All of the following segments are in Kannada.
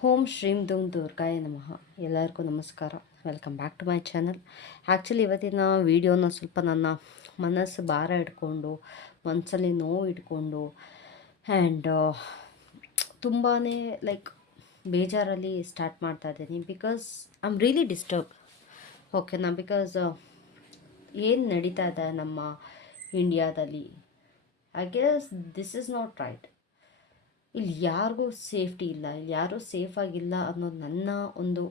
ಓಂ ಶ್ರೀಮ್ ದುಂ ದುರ್ಗಾಯ ನಮಃ. ಎಲ್ಲರಿಗೂ ನಮಸ್ಕಾರ. Welcome back to my channel actually ಇವತ್ತಿನ ವೀಡಿಯೋನ ಸ್ವಲ್ಪ ನನ್ನ ಮನಸ್ಸು ಭಾರ ಇಟ್ಕೊಂಡು ಮನಸ್ಸಲ್ಲಿ ನೋವು ಇಟ್ಕೊಂಡು ಆ್ಯಂಡ್ ತುಂಬಾ ಲೈಕ್ ಬೇಜಾರಲ್ಲಿ ಸ್ಟಾರ್ಟ್ ಮಾಡ್ತಾ ಇದ್ದೀನಿ because I am really disturb ಓಕೆನಾ ಬಿಕಾಸ್ ಏನು ನಡೀತಾ ಇದೆ ನಮ್ಮ ಇಂಡಿಯಾದಲ್ಲಿ I guess this is not right ಇಲ್ಲಿ ಯಾರಿಗೂ ಸೇಫ್ಟಿ ಇಲ್ಲ, ಇಲ್ಲಿ ಯಾರೂ ಸೇಫ್ ಆಗಿಲ್ಲ ಅನ್ನೋದು ನನ್ನ ಒಂದು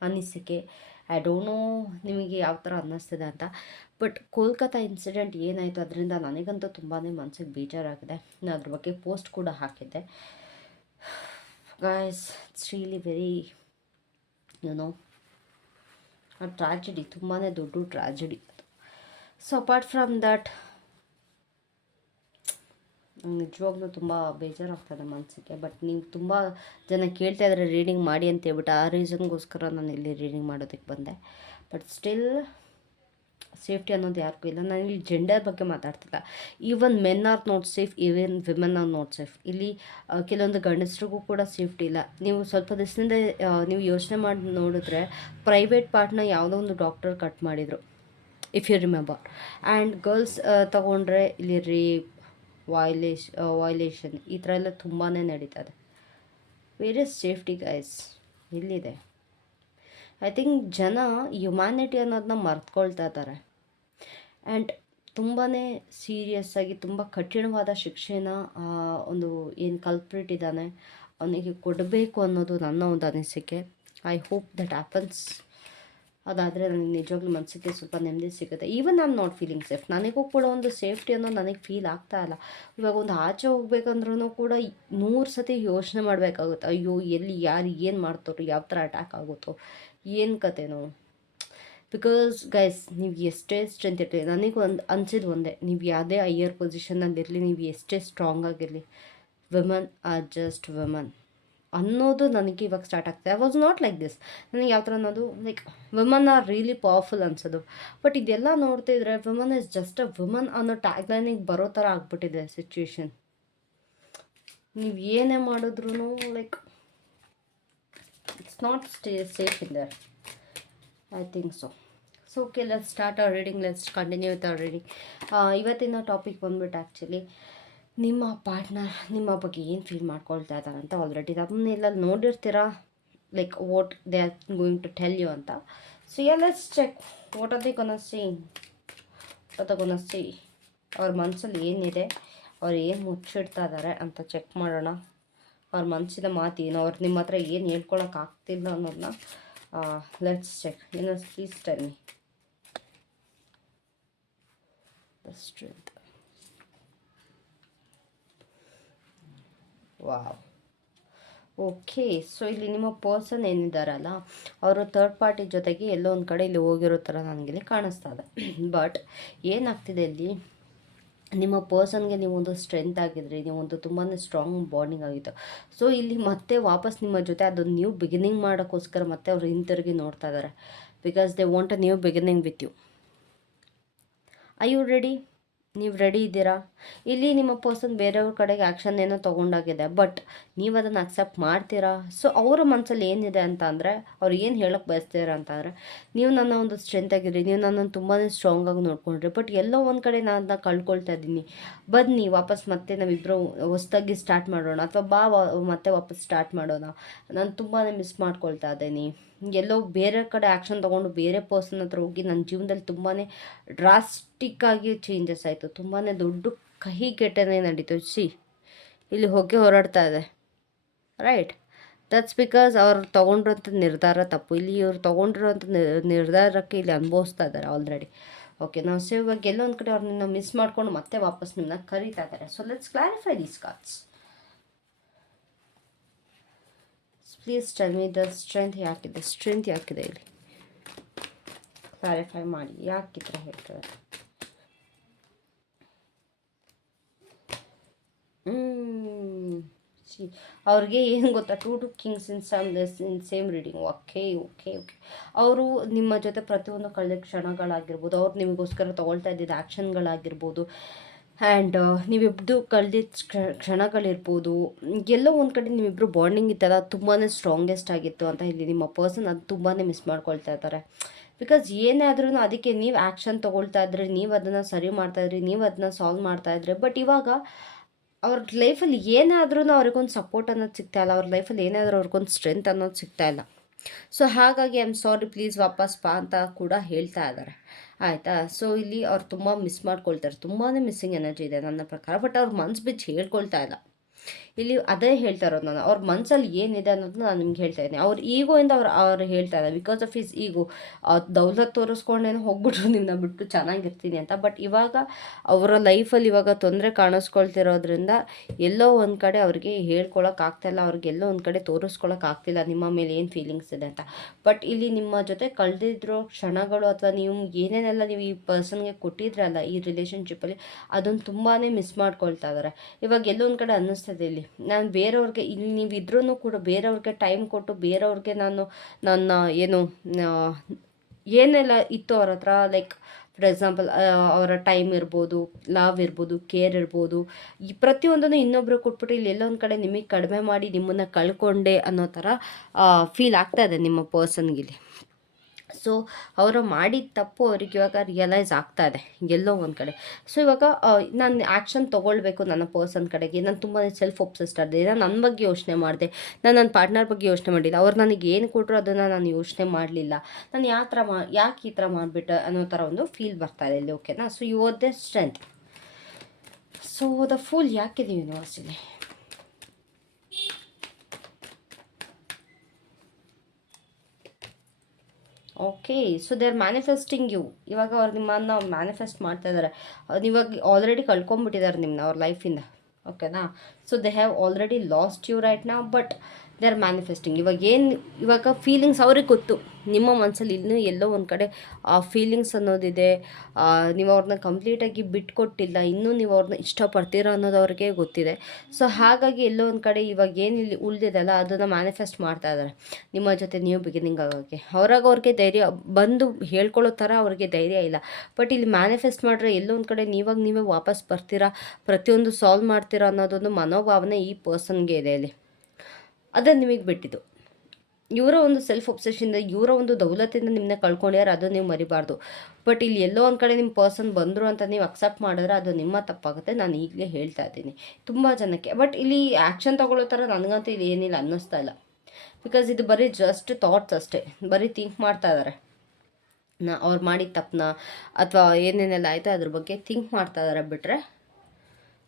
ಅನಿಸಿಕೆ. ಐ ಡೋಂಟ್ ನೋ ನಿಮಗೆ ಯಾವ ಥರ ಅನ್ನಿಸ್ತಿದೆ ಅಂತ. ಬಟ್ ಕೋಲ್ಕತ್ತಾ ಇನ್ಸಿಡೆಂಟ್ ಏನಾಯಿತು ಅದರಿಂದ ನನಗಂತೂ ತುಂಬಾ ಮನಸ್ಸಿಗೆ ಬೇಜಾರಾಗಿದೆ. ನಾನು ಅದ್ರ ಬಗ್ಗೆ ಪೋಸ್ಟ್ ಕೂಡ ಹಾಕಿದ್ದೆ. Guys it's really very you know a tragedy ತುಂಬಾ ದೊಡ್ಡ ಟ್ರಾಜಿಡಿ ಅದು. ಸೊ ಅಪಾರ್ಟ್ ಫ್ರಮ್ ದಟ್ ನಿಜವಾಗ್ಲೂ ತುಂಬ ಬೇಜಾರಾಗ್ತದೆ ಮನಸ್ಸಿಗೆ ಬಟ್ ನೀವು ತುಂಬ ಜನ ಕೇಳ್ತಾ ಇದ್ದಾರೆ ರೀಡಿಂಗ್ ಮಾಡಿ ಅಂತ ಹೇಳ್ಬಿಟ್ಟು ಆ ರೀಸನ್ಗೋಸ್ಕರ ನಾನು ಇಲ್ಲಿ ರೀಡಿಂಗ್ ಮಾಡೋದಕ್ಕೆ ಬಂದೆ. ಬಟ್ ಸ್ಟಿಲ್ ಸೇಫ್ಟಿ ಅನ್ನೋದು ಯಾರಿಗೂ ಇಲ್ಲ. ನಾನು ಇಲ್ಲಿ ಜೆಂಡರ್ ಬಗ್ಗೆ ಮಾತಾಡ್ತಿಲ್ಲ. Even men are not safe even women are not safe ಇಲ್ಲಿ ಕೆಲವೊಂದು ಗಂಡಸರಿಗೂ ಕೂಡ ಸೇಫ್ಟಿ ಇಲ್ಲ. ನೀವು ಸ್ವಲ್ಪ ದಿವಸದಿಂದ ನೀವು ಯೋಚನೆ ಮಾಡಿ ನೋಡಿದ್ರೆ ಪ್ರೈವೇಟ್ ಪಾರ್ಟ್ನ ಯಾವುದೋ ಒಂದು ಡಾಕ್ಟರ್ ಕಟ್ ಮಾಡಿದರು if you remember and girls ತಗೊಂಡ್ರೆ ಇಲ್ಲಿ ರೇಪ್ ವಾಯ್ಲೇಶ್ ವಾಯ್ಲೇಷನ್ ಈ ಥರ ಎಲ್ಲ ತುಂಬಾ ನಡೀತದೆ. ವೇರಿಯಸ್ ಸೇಫ್ಟಿ ಗೈಸ್ ಇಲ್ಲಿದೆ. ಐ ಥಿಂಕ್ ಜನ ಹ್ಯುಮ್ಯಾನಿಟಿ ಅನ್ನೋದನ್ನ ಮರ್ತ್ಕೊಳ್ತಾ ಇದ್ದಾರೆ ಆ್ಯಂಡ್ ತುಂಬಾ ಸೀರಿಯಸ್ ಆಗಿ ತುಂಬ ಕಠಿಣವಾದ ಶಿಕ್ಷೆನ ಒಂದು ಏನು ಕಲ್ಪ್ರಿಟ್ ಇದ್ದಾನೆ, ಅವನಿಗೆ ಕೊಡಬೇಕು ಅನ್ನೋದು ನನ್ನ ಒಂದು ಅನಿಸಿಕೆ. ಐ ಹೋಪ್ ದಟ್ ಹ್ಯಾಪನ್ಸ್ ಅದಾದರೆ ನನಗೆ ನಿಜವಾಗ್ಲೂ ಮನಸ್ಸಿಗೆ ಸ್ವಲ್ಪ ನೆಮ್ಮದಿ ಸಿಗುತ್ತೆ. Even am not feeling safe ನನಗೂ ಕೂಡ ಒಂದು ಸೇಫ್ಟಿ ಅನ್ನೋದು ನನಗೆ ಫೀಲ್ ಆಗ್ತಾ ಇಲ್ಲ. ಇವಾಗ ಒಂದು ಆಚೆ ಹೋಗ್ಬೇಕಂದ್ರೂ ಕೂಡ ನೂರು ಸತಿ ಯೋಚನೆ ಮಾಡಬೇಕಾಗುತ್ತೆ. ಅಯ್ಯೋ, ಎಲ್ಲಿ ಯಾರು ಏನು ಮಾಡ್ತಾರೋ, ಯಾವ ಥರ ಅಟ್ಯಾಕ್ ಆಗುತ್ತೋ, ಏನು ಕತೆನೋ. ಬಿಕಾಸ್ ಗೈಸ್ ನೀವು ಎಷ್ಟೇ ಸ್ಟ್ರೆಂತ್ ಇರಲಿ, ನನಗೆ ಒಂದು ಅನ್ಸಿದ್ದು ಒಂದೇ. ನೀವು ಯಾವುದೇ ಹೈಯರ್ ಪೊಸಿಷನ್ನಲ್ಲಿರಲಿ ನೀವು ಎಷ್ಟೇ ಸ್ಟ್ರಾಂಗ್ ಆಗಿರಲಿ ವಿಮನ್ ಆರ್ ಜಸ್ಟ್ ವಿಮನ್ ಅನ್ನೋದು ನನಗೆ ಇವಾಗ ಸ್ಟಾರ್ಟ್ ಆಗ್ತದೆ. I was not like this ನನಗೆ ಯಾವ ಥರ ಅನ್ನೋದು like woman are really powerful ಅನ್ಸೋದು. ಬಟ್ ಇದೆಲ್ಲ ನೋಡ್ತಿದ್ರೆ woman is just a woman ಅನ್ನೋ ಟ್ಯಾಗ್ಲೈನಿಗೆ ಬರೋ ಥರ ಆಗ್ಬಿಟ್ಟಿದೆ ಸಿಚುವೇಶನ್ ನೀವು ಏನೇ ಮಾಡಿದ್ರು like it's not stay safe in there I think so so okay let start our reading let's continue with our reading ಇವತ್ತಿನ ಟಾಪಿಕ್ ಬಂದ್ಬಿಟ್ಟು ಆ್ಯಕ್ಚುಲಿ ನಿಮ್ಮ ಪಾರ್ಟ್ನರ್ ನಿಮ್ಮ ಬಗ್ಗೆ ಏನು ಫೀಲ್ ಮಾಡ್ಕೊಳ್ತಾ ಇದ್ದಾರೆ ಅಂತ ಆಲ್ರೆಡಿ ಅದನ್ನೆಲ್ಲ ನೋಡಿರ್ತೀರಾ? Like what they are going to tell you ಅಂತ. So let's check what are they gonna see what gonna see ಅವ್ರ ಮನಸ್ಸಲ್ಲಿ ಏನಿದೆ? ಅವ್ರು ಏನು ಮುಚ್ಚಿಡ್ತಾ ಇದ್ದಾರೆ ಅಂತ ಚೆಕ್ ಮಾಡೋಣ. ಅವ್ರ ಮನಸ್ಸಿನ ಮಾತು ಏನು? ಅವ್ರು ನಿಮ್ಮ ಹತ್ರ ಏನು ಹೇಳ್ಕೊಳಕ್ಕೆ ಆಗ್ತಿಲ್ಲ ಅನ್ನೋದನ್ನ ಲೆಟ್ಸ್ ಚೆಕ್ ಏನೋ please tell me strength wow okay so ಇಲ್ಲಿ ನಿಮ್ಮ ಪರ್ಸನ್ ಏನಿದ್ದಾರಲ್ಲ ಅವರು ಥರ್ಡ್ ಪಾರ್ಟಿ ಜೊತೆಗೆ ಎಲ್ಲೋ ಒಂದು ಕಡೆ ಇಲ್ಲಿ ಹೋಗಿರೋ ಥರ ನನಗಿಲ್ಲಿ ಕಾಣಿಸ್ತಾ ಇದೆ ಬಟ್ ಏನಾಗ್ತಿದೆ ಇಲ್ಲಿ, ನಿಮ್ಮ ಪರ್ಸನ್ಗೆ ನೀವೊಂದು ಸ್ಟ್ರೆಂತ್ ಆಗಿದ್ರಿ, ನೀವೊಂದು ತುಂಬಾ ಸ್ಟ್ರಾಂಗ್ ಬಾಂಡಿಂಗ್ ಆಗಿತ್ತು. ಸೊ ಇಲ್ಲಿ ಮತ್ತೆ ವಾಪಸ್ ನಿಮ್ಮ ಜೊತೆ ಅದೊಂದು ನ್ಯೂ ಬಿಗಿನಿಂಗ್ ಮಾಡೋಕ್ಕೋಸ್ಕರ ಮತ್ತೆ ಅವರು ಹಿಂತಿರುಗಿ ನೋಡ್ತಾ ಇದ್ದಾರೆ. Because they want a new beginning with you I you ready ನೀವು ರೆಡಿ ಇದ್ದೀರಾ? ಇಲ್ಲಿ ನಿಮ್ಮ ಪರ್ಸನ್ ಬೇರೆಯವ್ರ ಕಡೆಗೆ ಆ್ಯಕ್ಷನ್ ಏನೋ ತೊಗೊಂಡಾಗಿದೆ ಬಟ್ ನೀವು ಅದನ್ನು ಅಕ್ಸೆಪ್ಟ್ ಮಾಡ್ತೀರಾ? ಸೊ ಅವರ ಮನಸ್ಸಲ್ಲಿ ಏನಿದೆ ಅಂತ ಅಂದರೆ ಅವ್ರು ಏನು ಹೇಳಕ್ಕೆ ಬಯಸ್ತೀರ ಅಂತಂದರೆ, ನೀವು ನನ್ನ ಒಂದು ಸ್ಟ್ರೆಂತ್ ಆಗಿರಿ, ನೀವು ನನ್ನನ್ನು ತುಂಬಾ ಸ್ಟ್ರಾಂಗ್ ಆಗಿ ನೋಡ್ಕೊಂಡ್ರಿ ಬಟ್ ಎಲ್ಲೋ ಒಂದು ಕಡೆ ನಾನು ಅದನ್ನ ಕಳ್ಕೊಳ್ತಾ ಇದ್ದೀನಿ. ಬನ್ನಿ ವಾಪಸ್ ಮತ್ತೆ ನಾವಿಬ್ಬರು ಹೊಸ್ದಾಗಿ ಸ್ಟಾರ್ಟ್ ಮಾಡೋಣ, ಅಥವಾ ಬಾ ಮತ್ತೆ ವಾಪಸ್ ಸ್ಟಾರ್ಟ್ ಮಾಡೋಣ. ನಾನು ತುಂಬಾ ಮಿಸ್ ಮಾಡ್ಕೊಳ್ತಾ ಇದ್ದೀನಿ. ಎಲ್ಲೋ ಬೇರೆ ಕಡೆ ಆ್ಯಕ್ಷನ್ ತೊಗೊಂಡು ಬೇರೆ ಪರ್ಸನ್ ಹತ್ರ ಹೋಗಿ ನನ್ನ ಜೀವನದಲ್ಲಿ ತುಂಬಾ ಡ್ರಾಸ್ಟಿಕ್ ಆಗಿ ಚೇಂಜಸ್ ಆಯಿತು. ತುಂಬಾ ದೊಡ್ಡ ಕಹಿ ಘಟನೆ ನಡೀತು. ಸಿ ಇಲ್ಲಿ ಹೊಗೆ ಹೋರಾಡ್ತಾ ಇದೆ. ರೈಟ್ ದಟ್ಸ್ ಬಿಕಾಸ್ ಅವ್ರು ತೊಗೊಂಡಿರೋಂಥ ನಿರ್ಧಾರ ತಪ್ಪು. ಇಲ್ಲಿ ಇವ್ರು ತೊಗೊಂಡಿರೋಂಥ ನಿರ್- ನಿರ್ಧಾರಕ್ಕೆ ಇಲ್ಲಿ ಅನುಭವಿಸ್ತಾ ಇದ್ದಾರೆ ಆಲ್ರೆಡಿ ಓಕೆ ನಾವು ಸೊ ಇವಾಗ ಎಲ್ಲೋ ಒಂದು ಕಡೆ ಅವ್ರನ್ನ ಮಿಸ್ ಮಾಡ್ಕೊಂಡು ಮತ್ತೆ ವಾಪಸ್ ನಿಮ್ಮನ್ನ ಕರೀತಾ ಇದ್ದಾರೆ. So let's clarify these cards please tell me the strength ಯಾಕಿದೆ? Strength ಯಾಕಿದೆ ಇಲ್ಲಿ? ಕ್ಲಾರಿಫೈ ಮಾಡಿ. ಯಾಕಿದ್ರೆ ಹೇಳ್ತಾರೆ? ಸಿ ಅವ್ರಿಗೆ ಏನು ಗೊತ್ತಾ? Two two kings in some in same reading okay okay okay. ಅವರು ನಿಮ್ಮ ಜೊತೆ ಪ್ರತಿಯೊಂದು ಕಳೆದ ಕ್ಷಣಗಳಾಗಿರ್ಬೋದು, ಅವ್ರು ನಿಮಗೋಸ್ಕರ ತೊಗೊಳ್ತಾ ಇದ್ದಿದ್ದ ಆ್ಯಕ್ಷನ್ಗಳಾಗಿರ್ಬೋದು ಆ್ಯಂಡ್ ನೀವಿಬ್ಬರು ಕಳೆದಿದ್ದ ಕ್ಷಣಗಳಿರ್ಬೋದು, ಎಲ್ಲೋ ಒಂದು ಕಡೆ ನಿಮ್ಮಿಬ್ಬರು ಬಾಂಡಿಂಗ್ ಇತ್ತಲ್ಲ ತುಂಬಾ ಸ್ಟ್ರಾಂಗೆಸ್ಟ್ ಆಗಿತ್ತು ಅಂತ ಹೇಳಿ ನಿಮ್ಮ ಪರ್ಸನ್ ಅದು ತುಂಬಾ ಮಿಸ್ ಮಾಡ್ಕೊಳ್ತಾ ಇದ್ದಾರೆ. ಬಿಕಾಸ್ ಏನೇ ಅದಕ್ಕೆ ನೀವು ಆ್ಯಕ್ಷನ್ ತೊಗೊಳ್ತಾ ಇದ್ರೆ, ನೀವು ಅದನ್ನು ಸರಿ ಮಾಡ್ತಾಯಿದ್ರಿ ನೀವು ಅದನ್ನ ಸಾಲ್ವ್ ಮಾಡ್ತಾಯಿದ್ರಿ ಬಟ್ ಇವಾಗ ಅವ್ರ ಲೈಫಲ್ಲಿ ಏನಾದ್ರೂ ಅವ್ರಿಗೊಂದು ಸಪೋರ್ಟ್ ಅನ್ನೋದು ಸಿಗ್ತಾ ಇಲ್ಲ. ಅವ್ರ ಲೈಫಲ್ಲಿ ಏನಾದರೂ ಅವ್ರಿಗೊಂದು ಸ್ಟ್ರೆಂತ್ ಅನ್ನೋದು ಸಿಗ್ತಾ ಇಲ್ಲ. ಸೊ ಹಾಗಾಗಿ ಐ ಆಮ್ ಸಾರಿ ಪ್ಲೀಸ್ ವಾಪಸ್ ಬಾ ಅಂತ ಕೂಡ ಹೇಳ್ತಾ ಇದ್ದಾರೆ ಆಯಿತಾ? ಸೊ ಇಲ್ಲಿ ಅವ್ರು ತುಂಬ ಮಿಸ್ ಮಾಡ್ಕೊಳ್ತಾರೆ. ತುಂಬಾ ಮಿಸ್ಸಿಂಗ್ ಎನರ್ಜಿ ಇದೆ ನನ್ನ ಪ್ರಕಾರ. ಬಟ್ ಅವ್ರ ಮನ್ಸು ಬಿಚ್ಚಿ ಹೇಳ್ಕೊಳ್ತಾ ಇಲ್ಲ. ಇಲ್ಲಿ ಅದೇ ಹೇಳ್ತಾ ಇರೋದು ನಾನು. ಅವ್ರ ಮನಸ್ಸಲ್ಲಿ ಏನಿದೆ ಅನ್ನೋದನ್ನ ನಾನು ನಿಮ್ಗೆ ಹೇಳ್ತಾ ಇದ್ದೀನಿ. ಅವ್ರ ಈಗೋಯಿಂದ ಅವ್ರು ಅವ್ರು ಹೇಳ್ತಾ ಇದ್ದಾರೆ. ಬಿಕಾಸ್ ಆಫ್ ಈಸ್ ಈಗೋ ದೌಲತ್ ತೋರಿಸ್ಕೊಂಡೇನು ಹೋಗ್ಬಿಟ್ರು ನಿಮ್ಮನ್ನ ಬಿಟ್ಟು ಚೆನ್ನಾಗಿರ್ತೀನಿ ಅಂತ. ಬಟ್ ಇವಾಗ ಅವರ ಲೈಫಲ್ಲಿ ಇವಾಗ ತೊಂದರೆ ಕಾಣಿಸ್ಕೊಳ್ತಿರೋದ್ರಿಂದ ಎಲ್ಲೋ ಒಂದು ಕಡೆ ಅವ್ರಿಗೆ ಹೇಳ್ಕೊಳಕ್ಕೆ ಆಗ್ತಾಯಿಲ್ಲ ಅವ್ರಿಗೆ ಎಲ್ಲೋ ಒಂದು ಕಡೆ ತೋರಿಸ್ಕೊಳಕ್ಕೆ ಆಗ್ತಿಲ್ಲ ನಿಮ್ಮ ಮೇಲೆ ಏನು ಫೀಲಿಂಗ್ಸ್ ಇದೆ ಅಂತ. ಬಟ್ ಇಲ್ಲಿ ನಿಮ್ಮ ಜೊತೆ ಕಳೆದಿರೋ ಕ್ಷಣಗಳು ಅಥವಾ ನೀವು ಏನೇನೆಲ್ಲ ನೀವು ಈ ಪರ್ಸನ್ಗೆ ಕೊಟ್ಟಿದ್ರಲ್ಲ ಈ ರಿಲೇಷನ್ಶಿಪ್ಪಲ್ಲಿ ಅದನ್ನು ತುಂಬಾ ಮಿಸ್ ಮಾಡ್ಕೊಳ್ತಾ ಇದ್ದಾರೆ. ಇವಾಗ ಎಲ್ಲೋ ಒಂದು ಕಡೆ ಅನ್ನಿಸ್ತದೆ ಇಲ್ಲಿ. ನಾನು ಬೇರೆಯವ್ರಿಗೆ, ಇಲ್ಲಿ ನೀವು ಇದ್ರೂ ಕೂಡ ಬೇರೆಯವ್ರಿಗೆ ಟೈಮ್ ಕೊಟ್ಟು ಬೇರೆಯವ್ರಿಗೆ ನಾನು ನನ್ನ ಏನು ಏನೆಲ್ಲ ಇತ್ತು ಅವ್ರ ಹತ್ರ? ಲೈಕ್ ಫಾರ್ ಎಕ್ಸಾಂಪಲ್ ಅವರ ಟೈಮ್ ಇರ್ಬೋದು ಲವ್ ಇರ್ಬೋದು ಕೇರ್ ಇರ್ಬೋದು, ಈ ಪ್ರತಿಯೊಂದನ್ನು ಇನ್ನೊಬ್ಬರು ಕೊಟ್ಬಿಟ್ಟು ಇಲ್ಲಿ ಎಲ್ಲೊಂದು ಕಡೆ ನಿಮಗೆ ಕಡಿಮೆ ಮಾಡಿ ನಿಮ್ಮನ್ನು ಕಳ್ಕೊಂಡೆ ಅನ್ನೋ ಥರ ಫೀಲ್ ಆಗ್ತಾ ಇದೆ ನಿಮ್ಮ ಪರ್ಸನ್ಗಿಲ್ಲಿ ಸೊ ಅವರು ಮಾಡಿದ ತಪ್ಪು ಅವ್ರಿಗೆ ಇವಾಗ ರಿಯಲೈಸ್ ಆಗ್ತಾ ಇದೆ, ಎಲ್ಲೋ ಒಂದು ಕಡೆ. ಸೊ ಇವಾಗ ನಾನು ಆ್ಯಕ್ಷನ್ ತೊಗೊಳ್ಬೇಕು ನನ್ನ ಪರ್ಸನ್ ಕಡೆಗೆ. ನಾನು ತುಂಬಾ ಸೆಲ್ಫ್ ಒಬ್ಸೆಸ್ಡ್ ಆದೆ. ನಾನು ನನ್ನ ಬಗ್ಗೆ ಯೋಚನೆ ಮಾಡಿದೆ. ನಾನು ನನ್ನ ಪಾರ್ಟ್ನರ್ ಬಗ್ಗೆ ಯೋಚನೆ ಮಾಡಿಲ್ಲ. ಅವ್ರು ನನಗೆ ಏನು ಕೊಟ್ಟರು ಅದನ್ನು ನಾನು ಯೋಚನೆ ಮಾಡಲಿಲ್ಲ. ನಾನು ಯಾವ ಥರ ಮಾ, ಯಾಕೆ ಈ ಥರ ಮಾಡಿಬಿಟ್ಟೆ ಅನ್ನೋ ಥರ ಒಂದು ಫೀಲ್ ಬರ್ತಾ ಇದೆ ಇಲ್ಲಿ ಓಕೆನಾ so you the strength so the full ಯಾಕಿದೆ university okay so they are manifesting you ಇವಾಗ ಅವ್ರು ನಿಮ್ಮನ್ನು ಮ್ಯಾನಿಫೆಸ್ಟ್ ಮಾಡ್ತಾ ಇದ್ದಾರೆ ಇವಾಗ ಆಲ್ರೆಡಿ ಕಳ್ಕೊಂಬಿಟ್ಟಿದ್ದಾರೆ ನಿಮ್ಮನ್ನ ಅವ್ರ ಲೈಫಿಂದ ಓಕೆನಾ so they have already lost you right ನಾವು ಬಟ್ ದೇ ಆರ್ ಮ್ಯಾನಿಫೆಸ್ಟಿಂಗ್ ಇವಾಗ ಏನು ಇವಾಗ ಫೀಲಿಂಗ್ಸ್ ಅವ್ರಿಗೆ ಗೊತ್ತು. ನಿಮ್ಮ ಮನಸ್ಸಲ್ಲಿ ಇನ್ನೂ ಎಲ್ಲೋ ಒಂದು ಕಡೆ, ಆ ಫೀಲಿಂಗ್ಸ್ ಅನ್ನೋದಿದೆ. ನೀವು ಅವ್ರನ್ನ ಕಂಪ್ಲೀಟಾಗಿ ಬಿಟ್ಕೊಟ್ಟಿಲ್ಲ. ಇನ್ನೂ ನೀವು ಅವ್ರನ್ನ ಇಷ್ಟಪಡ್ತೀರ ಅನ್ನೋದು ಅವ್ರಿಗೆ ಗೊತ್ತಿದೆ. ಸೊ ಹಾಗಾಗಿ ಎಲ್ಲೋ ಒಂದು ಕಡೆ ಇವಾಗ ಏನು ಏನಿಲ್ಲಿ ಉಳಿದಿದೆಲ್ಲ ಅದನ್ನು ಮ್ಯಾನಿಫೆಸ್ಟ್ ಮಾಡ್ತಾ ಇದ್ದಾರೆ ನಿಮ್ಮ ಜೊತೆ ನೀವು ಬಿಗಿನಿಂಗ್ ಆಗೋಕ್ಕೆ ಅವ್ರಾಗ ಅವ್ರಿಗೆ ಧೈರ್ಯ, ಬಂದು ಹೇಳ್ಕೊಳ್ಳೋ ಥರ ಅವ್ರಿಗೆ ಧೈರ್ಯ ಇಲ್ಲ. ಬಟ್ ಇಲ್ಲಿ ಮ್ಯಾನಿಫೆಸ್ಟ್ ಮಾಡಿದ್ರೆ ಎಲ್ಲೋ ಒಂದು ಕಡೆ ನೀವಾಗ ನೀವೇ ವಾಪಸ್ ಬರ್ತೀರಾ? ಪ್ರತಿಯೊಂದು ಸಾಲ್ವ್ ಮಾಡ್ತೀರಾ ಅನ್ನೋದೊಂದು ಮನೋಭಾವನೆ ಈ ಪರ್ಸನ್ಗೆ ಇದೆ ಇಲ್ಲಿ. ಅದನ್ನು ನಿಮಗೆ ಬಿಟ್ಟಿದ್ದು. ಇವರ ಒಂದು ಸೆಲ್ಫ್ ಒಬ್ಸೆಷನಿಂದ ಇವರ ಒಂದು ದೌಲತಿಂದ ನಿಮ್ಮನ್ನ ಕಳ್ಕೊಂಡ್ಯಾರ ಅದು ನೀವು ಮರಿಬಾರ್ದು. ಬಟ್ ಇಲ್ಲಿ ಎಲ್ಲೋ ಒಂದು ಕಡೆ ನಿಮ್ಮ ಪರ್ಸನ್ ಬಂದರು ಅಂತ ನೀವು ಅಕ್ಸೆಪ್ಟ್ ಮಾಡಿದ್ರೆ ಅದು ನಿಮ್ಮ ತಪ್ಪಾಗುತ್ತೆ. ನಾನು ಈಗಲೇ ಹೇಳ್ತಾ ಇದ್ದೀನಿ. ತುಂಬ ಜನಕ್ಕೆ. ಬಟ್ ಇಲ್ಲಿ ಆ್ಯಕ್ಷನ್ ತೊಗೊಳ್ಳೋ ಥರ ನನಗಂತೂ ಇದು ಏನಿಲ್ಲ, ಅನ್ನಿಸ್ತಾ ಇಲ್ಲ. ಬಿಕಾಸ್ ಇದು ಬರೀ ಜಸ್ಟ್ ಥಾಟ್ಸ್ ಅಷ್ಟೇ. ಬರೀ ಥಿಂಕ್ ಮಾಡ್ತಾ ಇದ್ದಾರೆ ನಾ ಅವ್ರು ಮಾಡಿದ ತಪ್ಪನ್ನ ಅಥವಾ ಏನೇನೆಲ್ಲ ಆಯಿತು ಅದ್ರ ಬಗ್ಗೆ ಥಿಂಕ್ ಮಾಡ್ತಾ ಇದ್ದಾರೆ ಬಿಟ್ಟರೆ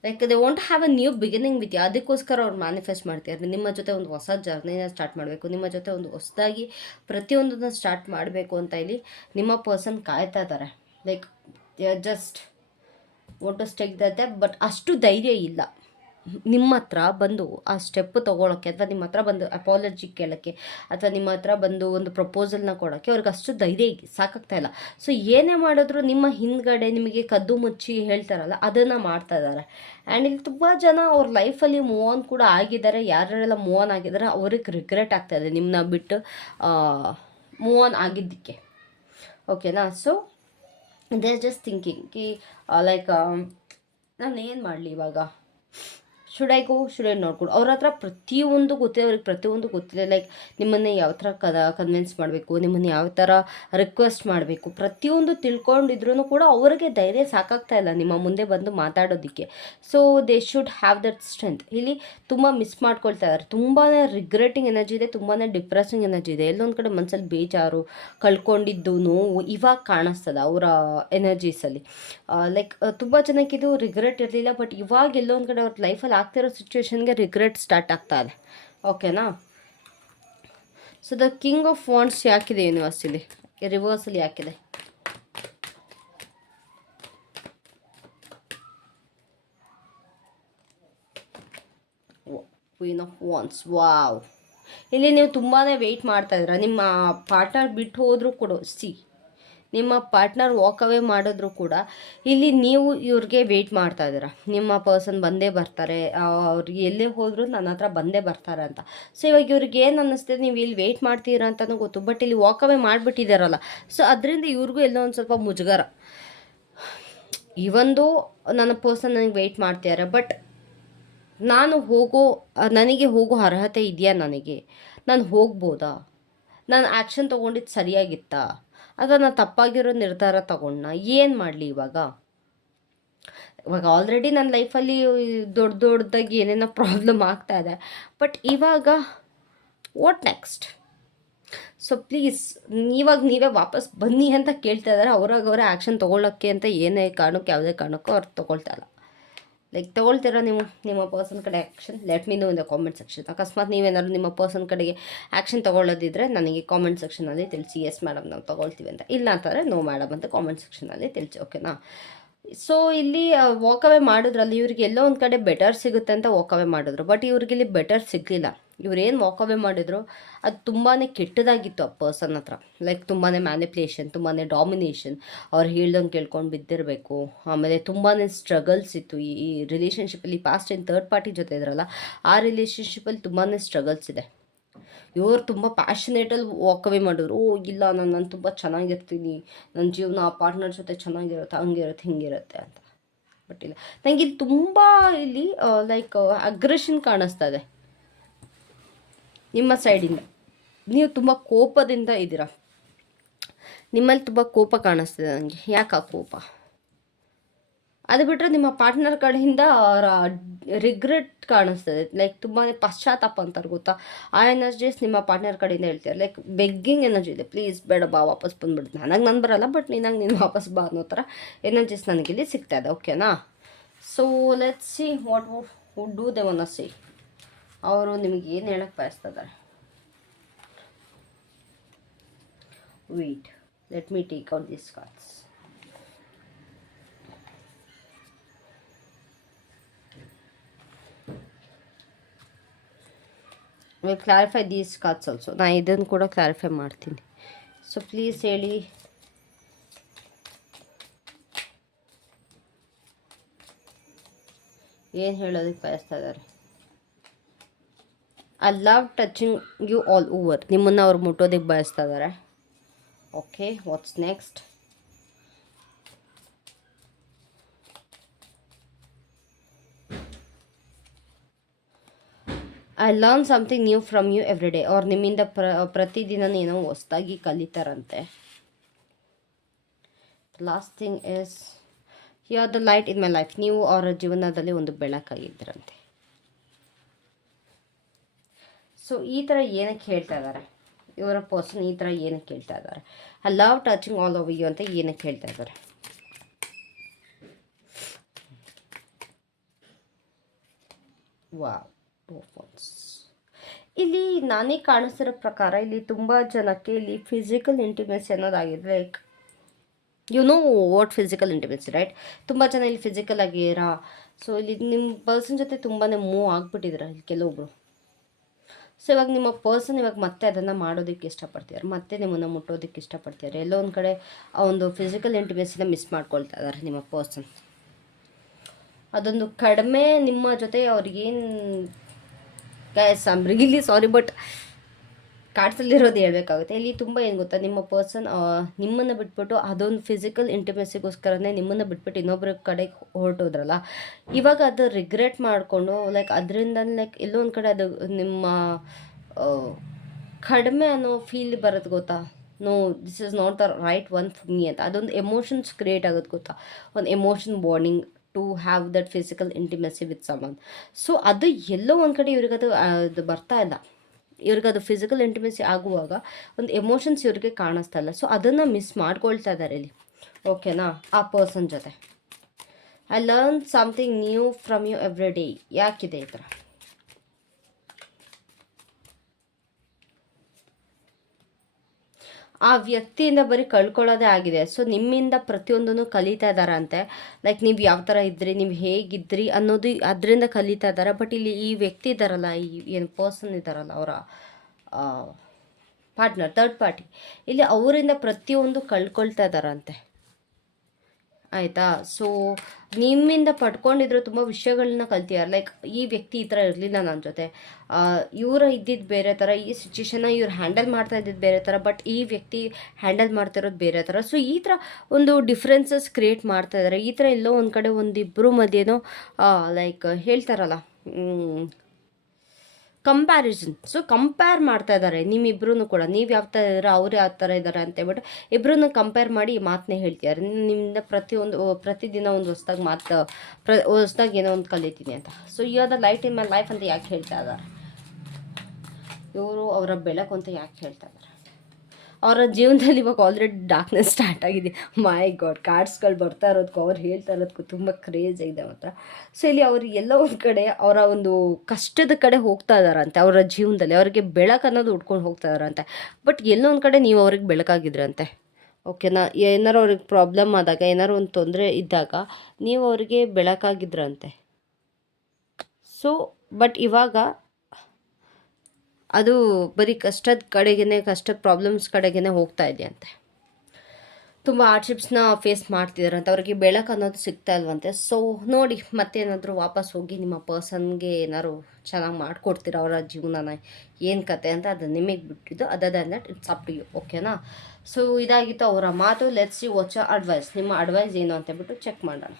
like they want have a new beginning with ಅದಕ್ಕೋಸ್ಕರ ಅವ್ರು ಮ್ಯಾನಿಫೆಸ್ಟ್ ಮಾಡ್ತಿದ್ದಾರೆ ನಿಮ್ಮ ಜೊತೆ ಒಂದು ಹೊಸ ಜರ್ನಿನ ಸ್ಟಾರ್ಟ್ ಮಾಡಬೇಕು. ನಿಮ್ಮ ಜೊತೆ ಒಂದು ಹೊಸದಾಗಿ ಪ್ರತಿಯೊಂದನ್ನು ಸ್ಟಾರ್ಟ್ ಮಾಡಬೇಕು ಅಂತ ಇಲ್ಲಿ ನಿಮ್ಮ ಪರ್ಸನ್ ಕಾಯ್ತಾ ಇದ್ದಾರೆ like just want to stick but ಅಷ್ಟು ಧೈರ್ಯ ಇಲ್ಲ. ನಿಮ್ಮ ಹತ್ರ ಬಂದು ಆ ಸ್ಟೆಪ್ ತೊಗೊಳಕ್ಕೆ ಅಥವಾ ನಿಮ್ಮ ಹತ್ರ ಬಂದು ಅಪಾಲಜಿ ಕೇಳೋಕ್ಕೆ ಅಥವಾ ನಿಮ್ಮ ಹತ್ರ ಬಂದು ಒಂದು ಪ್ರಪೋಸಲ್ನ ಕೊಡೋಕ್ಕೆ ಅವ್ರಿಗೆ ಅಷ್ಟು ಧೈರ್ಯ ಸಾಕಾಗ್ತಾ ಇಲ್ಲ. ಸೊ ಏನೇ ಮಾಡಿದ್ರು ನಿಮ್ಮ ಹಿಂದ್ಗಡೆ ನಿಮಗೆ ಕದ್ದು ಮುಚ್ಚಿ ಹೇಳ್ತಾರಲ್ಲ, ಅದನ್ನು ಮಾಡ್ತಾ ಇದ್ದಾರೆ ಆ್ಯಂಡ್ ಇಲ್ಲಿ ತುಂಬ ಜನ ಅವ್ರ ಲೈಫಲ್ಲಿ ಮೂವ್ ಆನ್ ಕೂಡ ಆಗಿದ್ದಾರೆ. ಯಾರ್ಯಾರೆಲ್ಲ ಮೂವ್ ಆನ್ ಆಗಿದ್ದಾರೆ, ಅವ್ರಿಗೆ ರಿಗ್ರೆಟ್ ಆಗ್ತಾ ಇದೆ ನಿಮ್ಮನ್ನ ಬಿಟ್ಟು ಮೂವ್ ಆನ್ ಆಗಿದ್ದಕ್ಕೆ. ಓಕೆನಾ so they are just thinking Ki like ನಾನು ಏನು ಮಾಡಲಿ ಇವಾಗ? Should I go should I ನೋಡ್ಕೊಂಡು ಅವ್ರ ಹತ್ರ ಪ್ರತಿಯೊಂದು ಗೊತ್ತಿದೆ ಅವ್ರಿಗೆ ಪ್ರತಿಯೊಂದು ಗೊತ್ತಿದೆ ಲೈಕ್ ನಿಮ್ಮನ್ನೇ ಯಾವ ಥರ ಕದ ಕನ್ವಿನ್ಸ್ ಮಾಡಬೇಕು? ನಿಮ್ಮನ್ನು ಯಾವ ಥರ ರಿಕ್ವೆಸ್ಟ್ ಮಾಡಬೇಕು? ಪ್ರತಿಯೊಂದು ತಿಳ್ಕೊಂಡಿದ್ರು ಕೂಡ ಅವರಿಗೆ ಧೈರ್ಯ ಸಾಕಾಗ್ತಾ ಇಲ್ಲ ನಿಮ್ಮ ಮುಂದೆ ಬಂದು ಮಾತಾಡೋದಕ್ಕೆ. So they should have that strength ಇಲ್ಲಿ ತುಂಬ ಮಿಸ್ ಮಾಡ್ಕೊಳ್ತಾ ಇದ್ದಾರೆ ತುಂಬಾ ರಿಗ್ರೆಟಿಂಗ್ ಎನರ್ಜಿ ಇದೆ ತುಂಬಾ ಡಿಪ್ರೆಸಿಂಗ್ ಎನರ್ಜಿ ಇದೆ. ಎಲ್ಲೊಂದು ಕಡೆ ಮನಸ್ಸಲ್ಲಿ ಬೇಜಾರು, ಕಳ್ಕೊಂಡಿದ್ದು ನೋವು ಇವಾಗ ಕಾಣಿಸ್ತದೆ ಅವರ ಎನರ್ಜೀಸಲ್ಲಿ ಲೈಕ್ ತುಂಬ ಜನಕ್ಕೆ ಇದು ರಿಗ್ರೆಟ್ ಇರಲಿಲ್ಲ ಬಟ್ ಇವಾಗ ಎಲ್ಲೊಂದು ಕಡೆ ಅವ್ರ ಲೈಫಲ್ಲಿ ಆಗ್ತಿರೋ ಸಿಚುವೇಶನ್ಗೆ ರಿಗ್ರೆಟ್ ಸ್ಟಾರ್ಟ್ ಆಗ್ತಾ ಇದೆ. ಓಕೆನಾ? So the king of wands ಯಾಕಿದೆ ಯೂನಿವರ್ಸಲ್ಲಿ ರಿವರ್ಸಲ್ಲಿ ಯಾಕಿದೆ? ಕ್ವೀನ್ ಆಫ್ ವಾನ್ಸ್ ವಾವ್ ಇಲ್ಲಿ ನೀವು ತುಂಬಾ ವೆಯ್ಟ್ ಮಾಡ್ತಾ ಇದ್ದೀರ. ನಿಮ್ಮ ಪಾರ್ಟ್ನರ್ ಬಿಟ್ಟು ಹೋದರೂ ಕೊಡು. ಸಿ ನಿಮ್ಮ ಪಾರ್ಟ್ನರ್ ವಾಕ್ ಅವೇ ಮಾಡಿದ್ರು ಕೂಡ ಇಲ್ಲಿ ನೀವು ಇವ್ರಿಗೆ ವೆಯ್ಟ್ ಮಾಡ್ತಾ ಇದ್ದೀರಾ. ನಿಮ್ಮ ಪರ್ಸನ್ ಬಂದೇ ಬರ್ತಾರೆ ಅವ್ರಿಗೆ ಎಲ್ಲೇ ಹೋದರೂ ನನ್ನ ಹತ್ರ ಬಂದೇ ಬರ್ತಾರೆ ಅಂತ. ಸೊ ಇವಾಗ ಇವ್ರಿಗೆ ಏನು ಅನ್ನಿಸ್ತದೆ? ನೀವು ಇಲ್ಲಿ ವೆಯ್ಟ್ ಮಾಡ್ತೀರಾ ಅಂತಲೂ ಗೊತ್ತು ಬಟ್ ಇಲ್ಲಿ ವಾಕ್ ಅವೇ ಮಾಡಿಬಿಟ್ಟಿದ್ದಾರಲ್ಲ ಸೊ ಅದರಿಂದ ಇವ್ರಿಗೂ ಎಲ್ಲೋ ಒಂದು ಸ್ವಲ್ಪ ಮುಜುಗರ. ಇವೊಂದು ನನ್ನ ಪರ್ಸನ್ ನನಗೆ ವೆಯ್ಟ್ ಮಾಡ್ತಿದ್ದಾರೆ ಬಟ್ ನಾನು ಹೋಗೋ, ನನಗೆ ಹೋಗೋ ಅರ್ಹತೆ ಇದೆಯಾ ನನಗೆ? ನಾನು ಹೋಗ್ಬೋದಾ? ನಾನು ಆ್ಯಕ್ಷನ್ ತೊಗೊಂಡಿದ್ದು ಸರಿಯಾಗಿತ್ತಾ? ಅಥವಾ ನಾನು ತಪ್ಪಾಗಿರೋ ನಿರ್ಧಾರ ತಗೊಂಡ ಏನು ಮಾಡಲಿ ಇವಾಗ? ಇವಾಗ ಆಲ್ರೆಡಿ ನನ್ನ ಲೈಫಲ್ಲಿ ದೊಡ್ಡ ದೊಡ್ಡದಾಗಿ ಏನೇನೋ ಪ್ರಾಬ್ಲಮ್ ಆಗ್ತಾ ಇದೆ. ಬಟ್ ಇವಾಗ ವಾಟ್ ನೆಕ್ಸ್ಟ್ ಸೊ ಪ್ಲೀಸ್ ಇವಾಗ ನೀವೇ ವಾಪಸ್ ಬನ್ನಿ ಅಂತ ಕೇಳ್ತಾ ಇದ್ದಾರೆ ಅವ್ರಾಗ ಅವರೇ ಆ್ಯಕ್ಷನ್ ತೊಗೊಳಕ್ಕೆ ಅಂತ ಏನೇ ಕಾರಣಕ್ಕೆ, ಯಾವುದೇ ಕಾರಣಕ್ಕೂ ಅವ್ರು ತೊಗೊಳ್ತಾ ಇಲ್ಲ. ಲೈಕ್ ತೊಗೊಳ್ತೀರಾ ನೀವು ನಿಮ್ಮ ಪರ್ಸನ್ ಕಡೆ action let me know in the comment section ಅಕಸ್ಮಾತ್ ನೀವೇನಾದ್ರು ನಿಮ್ಮ ಪರ್ಸನ್ ಕಡೆಗೆ ಆ್ಯಕ್ಷನ್ ತೊಗೊಳ್ಳೋದಿದ್ರೆ ನನಗೆ ಕಾಮೆಂಟ್ ಸೆಕ್ಷನಲ್ಲಿ ತಿಳಿಸಿ. ಎಸ್ ಮೇಡಮ್ ನಾವು ತೊಗೊಳ್ತೀವಿ ಅಂತ. ಇಲ್ಲ ಅಂತಂದರೆ ನೋ ಮೇಡಮ್ ಅಂತ ಕಾಮೆಂಟ್ ಸೆಕ್ಷನಲ್ಲಿ ತಿಳಿಸಿ ಓಕೆನಾ ಸೊ ಇಲ್ಲಿ ವಾಕವೇ ಮಾಡಿದ್ರಲ್ಲಿ ಇವ್ರಿಗೆ ಎಲ್ಲೋ ಒಂದು ಕಡೆ ಬೆಟರ್ ಸಿಗುತ್ತೆ ಅಂತ ವಾಕವೇ ಮಾಡಿದ್ರು. ಬಟ್ ಇವ್ರಿಗೆ ಇಲ್ಲಿ ಬೆಟರ್ ಸಿಗಲಿಲ್ಲ. ಇವ್ರೇನು ವಾಕವೇ ಮಾಡಿದ್ರು, ಅದು ತುಂಬಾ ಕೆಟ್ಟದಾಗಿತ್ತು ಆ ಪರ್ಸನ್ ಹತ್ರ. ಲೈಕ್ ತುಂಬಾ ಮ್ಯಾನಿಪ್ಯುಲೇಷನ್ ತುಂಬಾ ಡಾಮಿನೇಷನ್ ಅವ್ರು ಹೇಳ್ದಂಗೆ ಕೇಳ್ಕೊಂಡು ಬಿದ್ದಿರಬೇಕು. ಆಮೇಲೆ ತುಂಬಾ ಸ್ಟ್ರಗಲ್ಸ್ ಇತ್ತು. ಈ ರಿಲೇಷನ್ಶಿಪ್ಪಲ್ಲಿ ಪಾಸ್ಟ್ ಏನು ಥರ್ಡ್ ಪಾರ್ಟಿ ಜೊತೆ ಇದ್ರಲ್ಲ, ಆ ರಿಲೇಷನ್ಶಿಪ್ಪಲ್ಲಿ ತುಂಬಾ ಸ್ಟ್ರಗಲ್ಸ್ ಇದೆ. ಇವರು ತುಂಬ ಪ್ಯಾಷನೇಟಲ್ಲಿ ವಾಕವೇ ಮಾಡಿದ್ರು. ಓ, ಇಲ್ಲ, ನಾನು ನಾನು ತುಂಬ ಚೆನ್ನಾಗಿರ್ತೀನಿ. ನನ್ನ ಜೀವನ ಆ ಪಾರ್ಟ್ನರ್ ಜೊತೆ ಚೆನ್ನಾಗಿರುತ್ತೆ, ಹಂಗಿರುತ್ತೆ, ಹಿಂಗಿರುತ್ತೆ ಅಂತ. ಬಟ್ ಇಲ್ಲ. ನನಗೆ ಇಲ್ಲಿ ತುಂಬ ಇಲ್ಲಿ ಲೈಕ್ ಅಗ್ರೆಷನ್ ಕಾಣಿಸ್ತಾ ಇದೆ. ನಿಮ್ಮ ಸೈಡಿಂದ. ನೀವು ತುಂಬ ಕೋಪದಿಂದ ಇದ್ದೀರ? ನಿಮ್ಮಲ್ಲಿ ತುಂಬ ಕೋಪ ಕಾಣಿಸ್ತಿದೆ ನನಗೆ ಯಾಕೆ ಆ ಕೋಪ? ಅದು ಬಿಟ್ಟರೆ ನಿಮ್ಮ ಪಾರ್ಟ್ನರ್ ಕಡೆಯಿಂದ ಅವರ ರಿಗ್ರೆಟ್ ಕಾಣಿಸ್ತದೆ. ಲೈಕ್ ತುಂಬಾ ಪಶ್ಚಾತ್ತಾಪ ಅಂತಾರೆ ಗೊತ್ತಾ? ಆ ಎನರ್ಜೀಸ್ ನಿಮ್ಮ ಪಾರ್ಟ್ನರ್ ಕಡೆಯಿಂದ ಹೇಳ್ತಾರೆ? ಲೈಕ್ ಬೆಗ್ಗಿಂಗ್ ಎನರ್ಜಿ ಇದೆ. ಪ್ಲೀಸ್ ಬೇಡ ಬಾ, ವಾಪಸ್ ಬಂದ್ಬಿಡ್ತು ನನಗೆ ನಾನು ಬರಲ್ಲ ಬಟ್ ನೀನಾಗ ನೀನು ವಾಪಸ್ ಬಾ ಅನ್ನೋ ಥರ ಎನರ್ಜೀಸ್ ನನಗಿಲ್ಲಿ ಸಿಗ್ತಾ ಇದೆ. ಓಕೆನಾ so let see what would do the one see ಅವರು ನಿಮಗೆ ಏನು ಹೇಳಕ್ಕೆ ಬಯಸ್ತಿದ್ದಾರೆ? Wait let me take out this cards will clarify these cards also ನಾನು ಇದನ್ನು ಕೂಡ ಕ್ಲಾರಿಫೈ ಮಾಡ್ತೀನಿ. ಸೊ ಪ್ಲೀಸ್ ಹೇಳಿ. ಏನು ಹೇಳೋದಕ್ಕೆ ಬಯಸ್ತಾ ಇದ್ದಾರೆ I love touching you all over ನಿಮ್ಮನ್ನು ಅವ್ರು ಮುಟ್ಟೋದಕ್ಕೆ ಬಯಸ್ತಾ ಇದ್ದಾರೆ okay what's next I learn something new from you every day ಅವ್ರು ನಿಮ್ಮಿಂದ ಪ್ರ, ಪ್ರತಿದಿನ ಏನೋ ಹೊಸ್ದಾಗಿ ಕಲಿತಾರಂತೆ. Last thing is you are the light in my life ನೀವು ಅವರ ಜೀವನದಲ್ಲಿ ಒಂದು ಬೆಳಕಾಗಿದ್ದರಂತೆ. ಸೊ ಈ ಥರ ಏನಕ್ಕೆ ಹೇಳ್ತಾ ಇದ್ದಾರೆ? ಇವರ ಪರ್ಸನ್ ಈ ಥರ ಏನಕ್ಕೆ ಹೇಳ್ತಾ ಇದ್ದಾರೆ? I love touching all over you ಅಂತ ಏನಕ್ಕೆ ಹೇಳ್ತಾ ಇದ್ದಾರೆ? ಇಲ್ಲಿ ನಾನೇ ಕಾಣಿಸ್ತಿರೋ ಪ್ರಕಾರ ಇಲ್ಲಿ ತುಂಬ ಜನಕ್ಕೆ ಇಲ್ಲಿ physical intimacy ಅನ್ನೋದಾಗಿದೆ like you know what physical intimacy right ತುಂಬ ಜನ ಇಲ್ಲಿ ಫಿಸಿಕಲ್ ಆಗಿರಾ ಸೊ ಇಲ್ಲಿ ನಿಮ್ಮ ಪರ್ಸನ್ ಜೊತೆ ತುಂಬಾ ಮೂವ್ ಆಗಿಬಿಟ್ಟಿದ್ದೀರಾ ಇಲ್ಲಿ ಕೆಲವೊಬ್ರು. ಸೊ ಇವಾಗ ನಿಮ್ಮ ಪರ್ಸನ್ ಇವಾಗ ಮತ್ತೆ ಅದನ್ನು ಮಾಡೋದಕ್ಕೆ ಇಷ್ಟಪಡ್ತಿದ್ದಾರೆ ಮತ್ತೆ ನಿಮ್ಮನ್ನು ಮುಟ್ಟೋದಕ್ಕೆ ಇಷ್ಟಪಡ್ತಿದ್ದಾರೆ ಎಲ್ಲೋ ಒಂದು ಕಡೆ ಆ ಒಂದು ಫಿಸಿಕಲ್ ಇಂಟಿಮೆಸಿನ ಮಿಸ್ ಮಾಡ್ಕೊಳ್ತಾ ಇದ್ದಾರೆ ನಿಮ್ಮ ಪರ್ಸನ್ ಅದೊಂದು ಕಡಿಮೆ ನಿಮ್ಮ ಜೊತೆ ಅವ್ರಿಗೇನು ಗೈಸ್ ಸಾರಿ ಬಟ್ ಕಾಡ್ಸಲ್ಲಿರೋದು ಹೇಳ್ಬೇಕಾಗುತ್ತೆ. ಇಲ್ಲಿ ತುಂಬ ಏನು ಗೊತ್ತಾ ನಿಮ್ಮ ಪರ್ಸನ್ ನಿಮ್ಮನ್ನು ಬಿಟ್ಬಿಟ್ಟು ಅದೊಂದು ಫಿಸಿಕಲ್ ಇಂಟಿಮೆಸಿಗೋಸ್ಕರನೇ ನಿಮ್ಮನ್ನು ಬಿಟ್ಬಿಟ್ಟು ಇನ್ನೊಬ್ಬರ ಕಡೆಗೆ ಹೊರಟೋದ್ರಲ್ಲ ಇವಾಗ ಅದು ರಿಗ್ರೆಟ್ ಮಾಡಿಕೊಂಡು ಲೈಕ್ ಅದರಿಂದ ಲೈಕ್ ಎಲ್ಲೋ ಒಂದು ಕಡೆ ಅದು ನಿಮ್ಮ ಕಡಿಮೆ ಅನ್ನೋ ಫೀಲ್ ಬರೋದು ಗೊತ್ತಾ? No this is not the right one for me ಅಂತ. ಅದೊಂದು ಎಮೋಷನ್ಸ್ ಕ್ರಿಯೇಟ್ ಆಗೋದು ಗೊತ್ತಾ? ಒಂದು emotion bonding to have that physical intimacy with someone so ಅದು ಎಲ್ಲೋ ಒಂದು ಕಡೆ ಇವ್ರಿಗದು ಆ, ಅದು ಬರ್ತಾ ಇಲ್ಲ. ಇವ್ರಿಗದು ಫಿಸಿಕಲ್ ಇಂಟಿಮೆಸಿ ಆಗುವಾಗ ಒಂದು ಎಮೋಷನ್ಸ್ ಇವ್ರಿಗೆ ಕಾಣಿಸ್ತಾ ಇಲ್ಲ. ಸೊ ಅದನ್ನು ಮಿಸ್ ಮಾಡ್ಕೊಳ್ತಾ ಇದ್ದಾರೆ ಇಲ್ಲಿ. ಓಕೆನಾ ಆ ಪರ್ಸನ್ ಜೊತೆ. I learn something new from you every day ಯಾಕಿದೆ ಈ ಥರ ಆ ವ್ಯಕ್ತಿಯಿಂದ ಬರೀ ಕಳ್ಕೊಳ್ಳೋದೇ ಆಗಿದೆ. ಸೊ ನಿಮ್ಮಿಂದ ಪ್ರತಿಯೊಂದನ್ನು ಕಲಿತಾ ಇದ್ದಾರಂತೆ ಲೈಕ್ ನೀವು ಯಾವ ಥರ ಇದ್ರಿ, ನೀವು ಹೇಗಿದ್ರಿ ಅನ್ನೋದು ಅದರಿಂದ ಕಲಿತಾ ಇದ್ದಾರೆ ಬಟ್ ಇಲ್ಲಿ ಈ ವ್ಯಕ್ತಿ ಇದ್ದಾರಲ್ಲ ಈ ಏನು ಪರ್ಸನ್ ಇದ್ದಾರಲ್ಲ ಅವರ ಪಾರ್ಟ್ನರ್ ಥರ್ಡ್ ಪಾರ್ಟಿ ಇಲ್ಲಿ ಅವರಿಂದ ಪ್ರತಿಯೊಂದು ಕಳ್ಕೊಳ್ತಾ ಇದ್ದಾರಂತೆ ಆಯಿತಾ? ಸೊ ನಿಮ್ಮಿಂದ ಪಡ್ಕೊಂಡಿದ್ರು ತುಂಬ ವಿಷಯಗಳನ್ನ ಕಲ್ತಿದ್ದಾರೆ ಲೈಕ್ ಈ ವ್ಯಕ್ತಿ ಈ ಥರ ಇರಲಿಲ್ಲ ನನ್ನ ಜೊತೆ. ಇವರು ಇದ್ದಿದ್ದು ಬೇರೆ ಥರ ಈ ಸಿಚುವೇಶನ್ನ ಇವ್ರು ಹ್ಯಾಂಡಲ್ ಮಾಡ್ತಾ ಇದ್ದಿದ್ದು ಬೇರೆ ಥರ ಬಟ್ ಈ ವ್ಯಕ್ತಿ ಹ್ಯಾಂಡಲ್ ಮಾಡ್ತಿರೋದು ಬೇರೆ ಥರ ಸೊ ಈ ಥರ ಒಂದು ಡಿಫ್ರೆನ್ಸಸ್ ಕ್ರಿಯೇಟ್ ಮಾಡ್ತಾ ಇದ್ದಾರೆ ಈ ಥರ ಎಲ್ಲೋ ಒಂದು ಕಡೆ ಒಂದಿಬ್ಬರು ಮಧ್ಯೆನೋ ಲೈಕ್ ಹೇಳ್ತಾರಲ್ಲ ಕಂಪ್ಯಾರಿಸನ್ ಸೊ ಕಂಪೇರ್ ಮಾಡ್ತಾ ಇದ್ದಾರೆ ನಿಮ್ಮಿಬ್ರು ಕೂಡ. ನೀವು ಯಾವ ಥರ ಇದ್ದಾರೆ, ಅವ್ರು ಯಾವ ಥರ ಇದ್ದಾರೆ ಅಂತ ಹೇಳ್ಬಿಟ್ಟು ಇಬ್ಬರನ್ನ ಕಂಪೇರ್ ಮಾಡಿ ಈ ಮಾತನ್ನೇ ಹೇಳ್ತಿದ್ದಾರೆ. ನಿಮ್ಮಿಂದ ಪ್ರತಿಯೊಂದು ಪ್ರತಿದಿನ ಒಂದು ಹೊಸ್ದಾಗಿ ಮಾತು, ಪ್ರ, ಹೊಸ್ದಾಗಿ ಏನೋ ಒಂದು ಕಲಿತೀನಿ ಅಂತ. So you are the light in my life ಅಂತ ಯಾಕೆ ಹೇಳ್ತಾ ಇದ್ದಾರೆ ಇವರು ಅವರ ಬೆಳಕು ಅಂತ ಯಾಕೆ ಹೇಳ್ತಾ ಇದ್ದಾರೆ ಅವರ ಜೀವನದಲ್ಲಿ ಇವಾಗ ಆಲ್ರೆಡಿ ಡಾರ್ಕ್ನೆಸ್ ಸ್ಟಾರ್ಟ್ ಆಗಿದೆ. ಮೈ ಗಾಡ್ ಕಾರ್ಡ್ಸ್ಗಳು ಬರ್ತಾ ಇರೋದಕ್ಕೂ ಅವ್ರು ಹೇಳ್ತಾ ಇರೋದಕ್ಕೂ ತುಂಬ ಕ್ರೇಜ್ ಇದೆ ಅಂತ ಸೊ ಇಲ್ಲಿ ಅವರು ಎಲ್ಲ ಒಂದು ಕಡೆ ಅವರ ಒಂದು ಕಷ್ಟದ ಕಡೆ ಹೋಗ್ತಾ ಇದ್ದಾರಂತೆ ಅವರ ಜೀವನದಲ್ಲಿ. ಅವರಿಗೆ ಬೆಳಕು ಅನ್ನೋದು ಉಟ್ಕೊಂಡು ಹೋಗ್ತಾ ಇದ್ದಾರಂತೆ ಬಟ್ ಎಲ್ಲೋ ಒಂದು ಕಡೆ ನೀವು ಅವ್ರಿಗೆ ಬೆಳಕಾಗಿದ್ರಂತೆ. ಓಕೆನಾ ಏನಾರು ಅವ್ರಿಗೆ ಪ್ರಾಬ್ಲಮ್ ಆದಾಗ, ಏನಾರು ಒಂದು ತೊಂದರೆ ಇದ್ದಾಗ ನೀವು ಅವರಿಗೆ ಬೆಳಕಾಗಿದ್ರಂತೆ. ಸೊ ಬಟ್ ಇವಾಗ ಅದು ಬರೀ ಕಷ್ಟದ ಕಡೆಗೇ ಕಷ್ಟದ ಪ್ರಾಬ್ಲಮ್ಸ್ ಕಡೆಗೇ ಹೋಗ್ತಾ ಇದೆಯಂತೆ. ತುಂಬ ಹಾರ್ಡ್ಶಿಪ್ಸ್ನ ಫೇಸ್ ಮಾಡ್ತಿದ್ದಾರಂತೆ ಅವ್ರಿಗೆ ಬೆಳಕು ಅನ್ನೋದು ಸಿಗ್ತಾ ಇಲ್ವಂತೆ. ಸೊ ನೋಡಿ, ಮತ್ತೇನಾದರೂ ವಾಪಸ್ ಹೋಗಿ ನಿಮ್ಮ ಪರ್ಸನ್ಗೆ ಏನಾದ್ರು ಚೆನ್ನಾಗಿ ಮಾಡಿಕೊಡ್ತೀರ ಅವರ ಜೀವನನ? ಏನು ಕತೆ ಅಂತ ಅದು ನಿಮಗೆ ಬಿಟ್ಟಿದ್ದು. ಅದಾದ that it's up to you ಓಕೆನಾ ಸೊ ಇದಾಗಿತ್ತು ಅವರ ಮಾತು. ಲೆಟ್ಸ್ ಯು ವಾಚ್ ಅಡ್ವೈಸ್ ನಿಮ್ಮ ಅಡ್ವೈಸ್ ಏನು ಅಂತ ಬಿಟ್ಟು ಚೆಕ್ ಮಾಡೋಣ.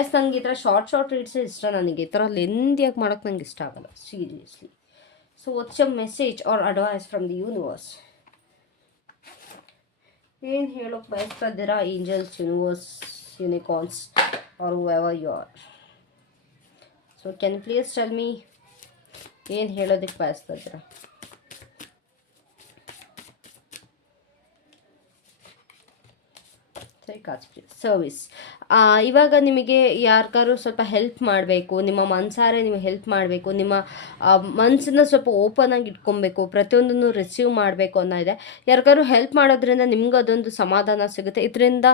ಎಸ್ ನನಗೆ ಈ ಥರ ಶಾರ್ಟ್ ಶಾರ್ಟ್ ರೀಡ್ಸೇ ಇಷ್ಟ. ನನಗೆ ಈ ಥರ ಲೆಂದಿಯಾಗಿ ಮಾಡೋಕ್ಕೆ ನಂಗೆ ಇಷ್ಟ ಆಗಲ್ಲ. Seriously so what's your message or advice from the universe ಏನು ಹೇಳೋಕೆ ಬಯಸ್ತಾ ಇದ್ದೀರಾ angels universe unicorns or ever you are so can please tell me ಏನು ಹೇಳೋದಕ್ಕೆ ಬಯಸ್ತಾ ಇದ್ದೀರಾ ಸರಿ ಕಾಚ್ ಸರ್ವಿಸ್ ಇವಾಗ ನಿಮಗೆ ಯಾರಿಗಾರು ಸ್ವಲ್ಪ ಹೆಲ್ಪ್ ಮಾಡಬೇಕು, ನಿಮ್ಮ ಮನಸಾರೆ ನೀವು ಹೆಲ್ಪ್ ಮಾಡಬೇಕು, ನಿಮ್ಮ ಮನಸ್ಸನ್ನ ಸ್ವಲ್ಪ ಓಪನ್ ಆಗಿ ಇಟ್ಕೊಬೇಕು, ಪ್ರತಿಯೊಂದನ್ನು ರಿಸೀವ್ ಮಾಡಬೇಕು ಅನ್ನೋ ಇದೆ. ಯಾರಿಗಾರು ಹೆಲ್ಪ್ ಮಾಡೋದ್ರಿಂದ ನಿಮ್ಗೆ ಅದೊಂದು ಸಮಾಧಾನ ಸಿಗುತ್ತೆ. ಇದರಿಂದ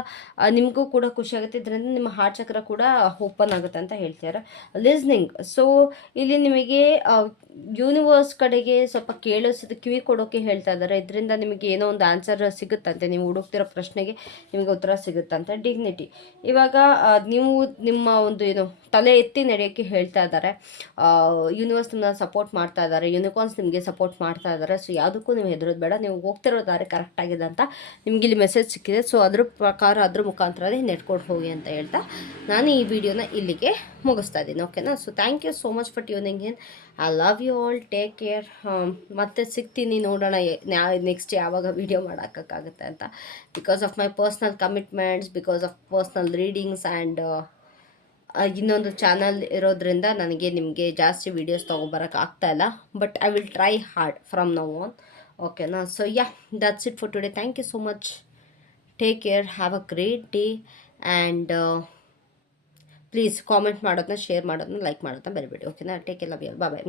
ನಿಮಗೂ ಕೂಡ ಖುಷಿ ಆಗುತ್ತೆ. ಇದರಿಂದ ನಿಮ್ಮ ಹಾರ್ಟ್ ಚಕ್ರ ಕೂಡ ಓಪನ್ ಆಗುತ್ತೆ ಅಂತ ಹೇಳ್ತಾರೆ ಲಿಸ್ನಿಂಗ್ ಸೊ ಇಲ್ಲಿ ನಿಮಗೆ ಯೂನಿವರ್ಸ್ ಕಡೆಗೆ ಸ್ವಲ್ಪ ಕೇಳಿಸೋದು ಕಿವಿ ಕೊಡೋಕೆ ಹೇಳ್ತಾ ಇದ್ದಾರೆ ಇದರಿಂದ ನಿಮಗೆ ಏನೋ ಒಂದು ಆನ್ಸರ್ ಸಿಗುತ್ತಂತೆ. ನೀವು ಹುಡುಕ್ತಿರೋ ಪ್ರಶ್ನೆಗೆ ನಿಮಗೆ ಉತ್ತರ ಸಿಗುತ್ತಂತೆ. ಡಿಗ್ನಿಟಿ ಇವಾಗ ಆ, ನೀವು ನಿಮ್ಮ ಒಂದು ಏನು ತಲೆ ಎತ್ತಿ ನಡೆಯೋಕ್ಕೆ ಹೇಳ್ತಾ ಇದ್ದಾರೆ. ಯೂನಿವರ್ಸ್ ನಿಮ್ಮನ್ನ ಸಪೋರ್ಟ್ ಮಾಡ್ತಾ ಇದ್ದಾರೆ. ಯೂನಿಕಾರ್ನ್ಸ್ ನಿಮಗೆ ಸಪೋರ್ಟ್ ಮಾಡ್ತಾ ಇದ್ದಾರೆ. ಸೊ ಯಾವುದಕ್ಕೂ ನೀವು ಹೆದರೋದು ಬೇಡ. ನೀವು ಹೋಗ್ತಿರೋ ದಾರಿ ಕರೆಕ್ಟ್ ಆಗಿದೆ ಅಂತ ನಿಮ್ಗೆ ಇಲ್ಲಿ ಮೆಸೇಜ್ ಸಿಕ್ಕಿದೆ. ಸೊ ಅದ್ರ ಪ್ರಕಾರ, ಅದ್ರ ಮುಖಾಂತರ ನೆಟ್ಕೊಂಡು ಹೋಗಿ ಅಂತ ಹೇಳ್ತಾ ನಾನು ಈ ವಿಡಿಯೋನ ಇಲ್ಲಿಗೆ ಮುಗಿಸ್ತಾ ಇದ್ದೀನಿ. ಓಕೆನಾ so thank you so much for tuning in I love you all take care ಮತ್ತೆ ಸಿಗ್ತೀನಿ ನೋಡೋಣ ನೆಕ್ಸ್ಟ್ ಯಾವಾಗ ವಿಡಿಯೋ ಮಾಡೋಕ್ಕಾಗುತ್ತೆ ಅಂತ. Because of my personal commitments because of personal readings and ಇನ್ನೊಂದು ಚಾನಲ್ ಇರೋದ್ರಿಂದ ನನಗೆ ನಿಮಗೆ ಜಾಸ್ತಿ ವೀಡಿಯೋಸ್ ತೊಗೊಬರಕ್ಕೆ ಆಗ್ತಾ ಇಲ್ಲ. But I will try hard from now? On ಓಕೆನಾ so yeah that's it for today thank you so much take care have a great day and please comment ಮಾಡೋದನ್ನ ಶೇರ್ ಮಾಡೋದನ್ನ ಲೈಕ್ ಮಾಡೋದನ್ನ ಬರಿಬೇಡಿ ಓಕೆನಾ ಟೇಕ್ ಎಲ್ಲ ಬಾಯ್ ಬಾಯ್